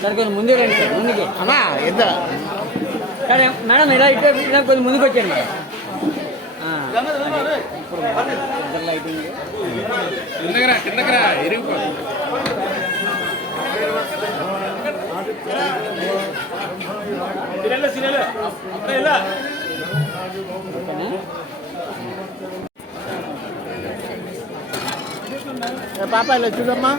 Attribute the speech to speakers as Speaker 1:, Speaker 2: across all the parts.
Speaker 1: Sir కొంచెం ముందు రండి సార్ ముందుకి
Speaker 2: అమ్మా ఇద్దరు
Speaker 1: సరే మేడం ఇలా ఇట్లా ఇలా కొంచెం ముందుకు వచ్చాను మేడం ఆ, ఇప్పుడు ఇద్దరు లైటింగ్
Speaker 3: కిందకి రా కిందకి రా ఇరిగిపో
Speaker 1: ఓకేనా
Speaker 2: ఏ పాప ఇలా చూడమ్మా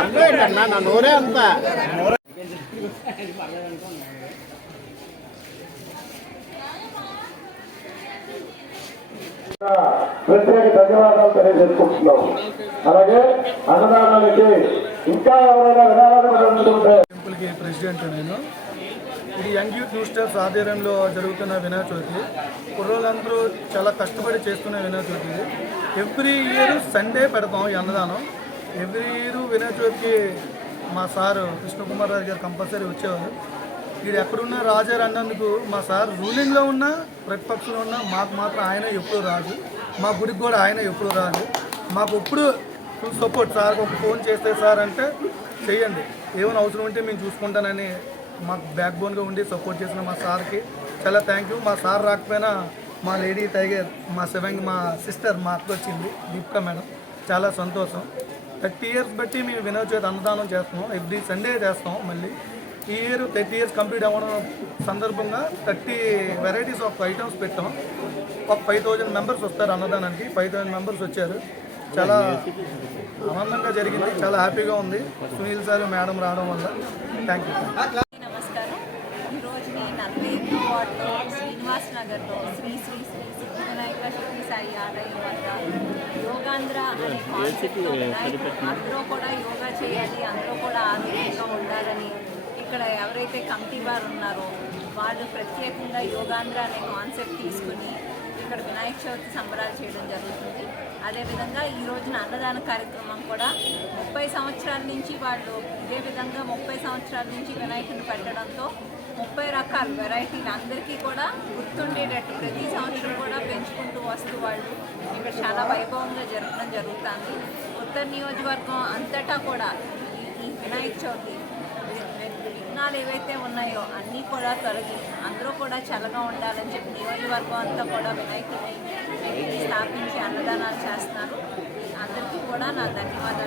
Speaker 2: అర్థమైందన్నా నా నోరే అంత
Speaker 4: ప్రత్యేక ధన్యవాదాలు తెలియజేసుకుంటున్నాం. అలాగే అన్నదానానికి ఇంకా ఎవరైనా వినాలనుకుంటుంటే
Speaker 5: టెంపుల్కి ప్రెసిడెంట్ నేను. ఇది యంగ్ యూత్ న్యూ స్టార్స్ ఆధ్వర్యంలో జరుగుతున్న వినాయక చవితి కుర్రోళ్ళందరూ చాలా కష్టపడి చేస్తున్న Vinayaka Chavithi every year Sunday పెడతాం ఈ అన్నదానం. ఎవ్రీ ఇయర్ వినాయక చవితికి మా సారు కృష్ణకుమార్ రాజు గారు కంపల్సరీ వచ్చేవారు. వీడు ఎక్కడున్నా రాజారు అన్నందుకు మా సార్ రూలింగ్లో ఉన్న ప్రతిపక్షంలో ఉన్న మాకు మాత్రం ఆయన ఎప్పుడు రాదు మా గుడికి కూడా ఆయన ఎప్పుడు రాదు మాకు ఎప్పుడు ఫుల్ సపోర్ట్ సార్ ఒక ఫోన్ చేస్తే సార్ అంటే చెయ్యండి. ఏమైనా అవసరం ఉంటే మేము చూసుకుంటానని మాకు బ్యాక్ బోన్గా ఉండి సపోర్ట్ చేసిన మా సార్కి చాలా థ్యాంక్ యూ మా సార్ రాకపోయినా మా లేడీ టైగర్ మా సెవెంగ్ మా సిస్టర్ మా అక్క వచ్చింది దీప్కా మేడం. చాలా సంతోషం. థర్టీ ఇయర్స్ బట్టి మేము వినో చేతి అన్నదానం చేస్తున్నాం. ఎవ్రీ సండే చేస్తాం మళ్ళీ. ఈ ఇయర్ థర్టీ ఇయర్స్ కంప్లీట్ అవ్వడం సందర్భంగా థర్టీ వెరైటీస్ ఆఫ్ ఐటమ్స్ పెట్టాం. ఒక ఫైవ్ థౌజండ్ మెంబర్స్ వస్తారు అన్నదానానికి. ఫైవ్ థౌజండ్ మెంబర్స్ వచ్చారు. చాలా ఆనందంగా జరిగింది. చాలా హ్యాపీగా ఉంది. సునీల్ సార్ మేడం రావడం వల్ల. థ్యాంక్ యూ
Speaker 6: నమస్కారం. ఈరోజు నేను నలభై ఎనిమిది శ్రీనివాస్ నగర్లో శ్రీ శ్రీ శ్రీ సిద్ధివినాయక శక్తి సాయి ఆలయం వద్ద యోగాంధ్ర అనే కాన్సెప్ట్తో అందరూ కూడా యోగా చేయాలి అందరూ కూడా ఆరోగ్యంగా ఉండాలని ఇక్కడ ఎవరైతే కమిటీ వారు ఉన్నారో వాళ్ళు ప్రత్యేకంగా యోగాంధ్ర అనే కాన్సెప్ట్ తీసుకుని ఇక్కడ వినాయక చవితి సంబరాలు చేయడం జరుగుతుంది. అదేవిధంగా ఈ రోజున అన్నదాన కార్యక్రమం కూడా ముప్పై సంవత్సరాల నుంచి వాళ్ళు ఇదే విధంగా ముప్పై సంవత్సరాల నుంచి వినాయకుడిని పెట్టడంతో ముప్పై రకాల వెరైటీలు అందరికీ కూడా గుర్తుండేటట్టు ప్రతి సంవత్సరం కూడా పెంచుకుంటూ వస్తూ వాళ్ళు ఇక్కడ చాలా వైభవంగా జరగడం జరుగుతుంది. ఉత్తర నియోజకవర్గం అంతటా కూడా ఈ- ఈ వినాయక చవితి విఘ్నాలు ఏవైతే ఉన్నాయో అన్నీ కూడా తొలగి అందరూ కూడా చల్లగా ఉండాలని చెప్పి నియోజకవర్గం అంతా కూడా వినాయకుడిని స్థాపించి అన్నదానాలు చేస్తున్నారు. అందరికీ కూడా నా ధన్యవాదాలు.